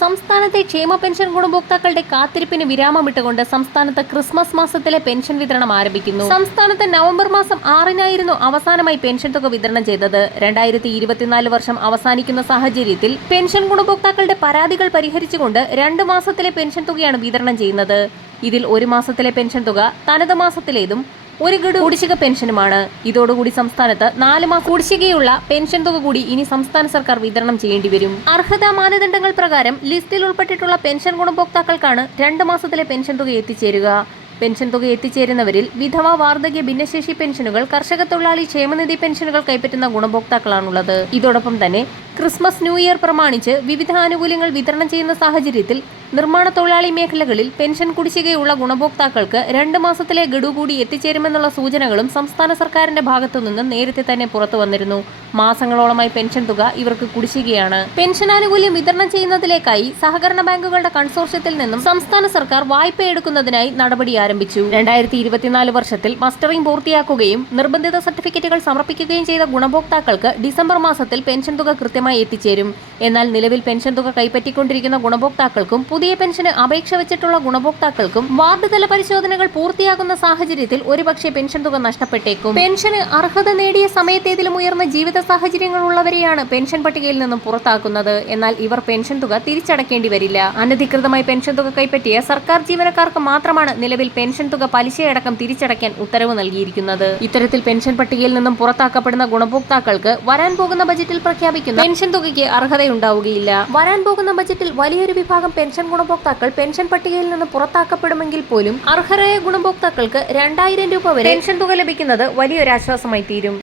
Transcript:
സംസ്ഥാനത്തെ ക്ഷേമ പെൻഷൻ ഗുണഭോക്താക്കളുടെ കാത്തിരിപ്പിന് വിരാമമിട്ടുകൊണ്ട് സംസ്ഥാനത്ത് ക്രിസ്മസ് മാസത്തിലെ പെൻഷൻ വിതരണം ആരംഭിക്കുന്നു. സംസ്ഥാനത്ത് നവംബർ മാസം ആറിനായിരുന്നു അവസാനമായി പെൻഷൻ തുക വിതരണം ചെയ്തത്. രണ്ടായിരത്തി ഇരുപത്തിനാല് വർഷം അവസാനിക്കുന്ന സാഹചര്യത്തിൽ പെൻഷൻ ഗുണഭോക്താക്കളുടെ പരാതികൾ പരിഹരിച്ചുകൊണ്ട് രണ്ട് മാസത്തിലെ പെൻഷൻ തുകയാണ് വിതരണം ചെയ്യുന്നത്. ഇതിൽ ഒരു മാസത്തിലെ പെൻഷൻ തുക തനത് മാസത്തിലേതും ഒരു ഗഡു കുടിശ്ശിക പെൻഷനുമാണ്. ഇതോടുകൂടി സംസ്ഥാനത്ത് നാല് മാസം കുടിശ്ശികയുള്ള പെൻഷൻ തുക കൂടി ഇനി സംസ്ഥാന സർക്കാർ വിതരണം ചെയ്യേണ്ടി വരും. അർഹതാ മാനദണ്ഡങ്ങൾ പ്രകാരം ലിസ്റ്റിൽ ഉൾപ്പെട്ടിട്ടുള്ള പെൻഷൻ ഗുണഭോക്താക്കൾക്കാണ് രണ്ട് മാസത്തിലെ പെൻഷൻ തുക എത്തിച്ചേരുക. പെൻഷൻ തുക എത്തിച്ചേരുന്നവരിൽ വിധവ വാർദ്ധക്യ ഭിന്നശേഷി പെൻഷനുകൾ കർഷക തൊഴിലാളി ക്ഷേമനിധി പെൻഷനുകൾ കൈപ്പറ്റുന്ന ഗുണഭോക്താക്കളാണുള്ളത്. ഇതോടൊപ്പം തന്നെ ക്രിസ്മസ് ന്യൂ ഇയർ പ്രമാണിച്ച് വിവിധ ആനുകൂല്യങ്ങൾ വിതരണം ചെയ്യുന്ന സാഹചര്യത്തിൽ നിർമ്മാണ തൊഴിലാളി മേഖലകളിൽ പെൻഷൻ കുടിശ്ശികയുള്ള ഗുണഭോക്താക്കൾക്ക് രണ്ട് മാസത്തിലെ ഗഡു കൂടി എത്തിച്ചേരുമെന്നുള്ള സൂചനകളും സംസ്ഥാന സർക്കാരിന്റെ ഭാഗത്തുനിന്ന് നേരത്തെ തന്നെ പുറത്തു വന്നിരുന്നു. മാസങ്ങളോളമായി പെൻഷൻ തുക ഇവർക്ക് കുടിശ്ശികയാണ്. പെൻഷൻ ആനുകൂല്യം വിതരണം ചെയ്യുന്നതിലേക്കായി സഹകരണ ബാങ്കുകളുടെ കൺസോർഷ്യത്തിൽ നിന്നും സംസ്ഥാന സർക്കാർ വായ്പ എടുക്കുന്നതിനായി നടപടി ആരംഭിച്ചു. രണ്ടായിരത്തി ഇരുപത്തിനാല് വർഷത്തിൽ മസ്റ്ററിംഗ് പൂർത്തിയാക്കുകയും നിർബന്ധിത സർട്ടിഫിക്കറ്റുകൾ സമർപ്പിക്കുകയും ചെയ്ത ഗുണഭോക്താക്കൾക്ക് ഡിസംബർ മാസത്തിൽ പെൻഷൻ തുക കൃത്യമായി എത്തിച്ചേരും. എന്നാൽ നിലവിൽ പെൻഷൻ തുക കൈപ്പറ്റിക്കൊണ്ടിരിക്കുന്ന ഗുണഭോക്താക്കൾക്കും പുതിയ പെൻഷന് അപേക്ഷ വെച്ചിട്ടുള്ള ഗുണഭോക്താക്കൾക്കും വാർഡ് തല പരിശോധനകൾ പൂർത്തിയാകുന്ന സാഹചര്യത്തിൽ ഒരുപക്ഷെ പെൻഷൻ തുക നഷ്ടപ്പെട്ടേക്കും. പെൻഷന് അർഹത നേടിയ സമയത്തേതിലും ഉയർന്ന ജീവിത സാഹചര്യങ്ങളുള്ളവരെയാണ് പെൻഷൻ പട്ടികയിൽ നിന്നും പുറത്താക്കുന്നത്. എന്നാൽ ഇവർ പെൻഷൻ തുക തിരിച്ചടക്കേണ്ടി വരില്ല. അനധികൃതമായി പെൻഷൻ തുക കൈപ്പറ്റിയ സർക്കാർ ജീവനക്കാർക്ക് മാത്രമാണ് നിലവിൽ പെൻഷൻ തുക പലിശയടക്കം തിരിച്ചടയ്ക്കാൻ ഉത്തരവ് നൽകിയിരിക്കുന്നത്. ഇത്തരത്തിൽ പെൻഷൻ പട്ടികയിൽ നിന്നും പുറത്താക്കപ്പെടുന്ന ഗുണഭോക്താക്കൾക്ക് വരാൻ പോകുന്ന ബജറ്റിൽ പ്രഖ്യാപിക്കുന്ന പെൻഷൻ തുകയ്ക്ക് അർഹതയുണ്ടാവുകയില്ല. വരാൻ പോകുന്ന ബജറ്റിൽ വലിയൊരു വിഭാഗം പെൻഷൻ ഗുണഭോക്താക്കൾ പെൻഷൻ പട്ടികയിൽ നിന്ന് പുറത്താക്കപ്പെടുമെങ്കിൽ പോലും അർഹരായ ഗുണഭോക്താക്കൾക്ക് രണ്ടായിരം രൂപ വരെ പെൻഷൻ തുക ലഭിക്കുന്നത് വലിയൊരാശ്വാസമായി തീരും.